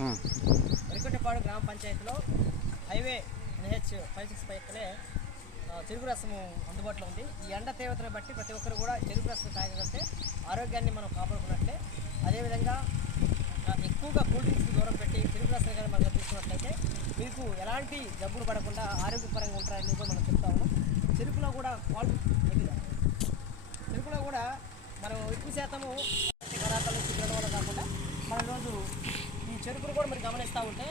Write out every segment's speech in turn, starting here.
వరికుంటపాడు గ్రామ పంచాయతీలో highway NH five six five ఎక్కలే చెరుకు రసము అందుబాటులో ఉంది. ఈ ఎండ తీవ్రతను బట్టి ప్రతి ఒక్కరు కూడా చెరుకు రసం తాగగలిగితే ఆరోగ్యాన్ని మనం కాపాడుకున్నట్టే. అదేవిధంగా ఎక్కువగా కూల్ డ్రింక్స్ దూరం పెట్టి చెరుకు రసం కానీ మనం తీసుకున్నట్లయితే మీకు ఎలాంటి జబ్బులు పడకుండా ఆరోగ్యపరంగా ఉంటారని కూడా మనం చెప్తా ఉన్నాం. చెరుకులో కూడా క్వాలిటీ చెరుకులో కూడా మనం ఎక్కువ శాతము పదార్థాలు తినడం వల్ల కాకుండా మన రోజు ఈ చెరుకును కూడా మీరు గమనిస్తూ ఉంటే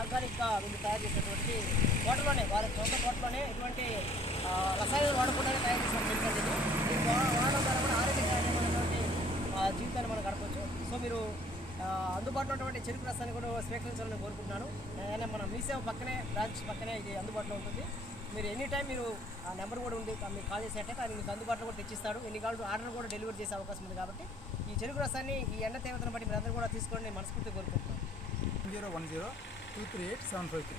ఆర్గానిక్గా వీళ్ళు తయారు చేసినటువంటి తోటలోనే వారి సొంత తోటలోనే ఎటువంటి రసాయనాలు వాడకుండానే తయారు చేసిన చెరుకు అనేది ఇది వాడడం ద్వారా కూడా ఆరోగ్యకరమైనటువంటి జీవితాన్ని మనం గడపవచ్చు. సో మీరు అందుబాటులో ఉన్నటువంటి చెరుకు రసాన్ని కూడా స్వీకరించాలని కోరుకుంటున్నాను. ఏదైనా మన మీసేవ పక్కనే బ్రాంచ్ పక్కనే ఇది అందుబాటులో ఉంటుంది. మీరు ఎనీ టైం మీరు ఆ నెంబర్ కూడా ఉంది మీరు కాల్ చేసేటట్టు అది మీకు అందుబాటులో కూడా తెచ్చిస్తాడు. ఎన్ని కావాలి ఆర్డర్ కూడా డెలివరీ చేసే అవకాశం ఉంది కాబట్టి ఈ చెరుకు రసాన్ని ఈ ఎండ తీవ్రతను బట్టి మీరు అందరూ కూడా తీసుకోండి మనస్ఫూర్తి కోరుకుంటున్నాను. Zero one zero two three eight seven five three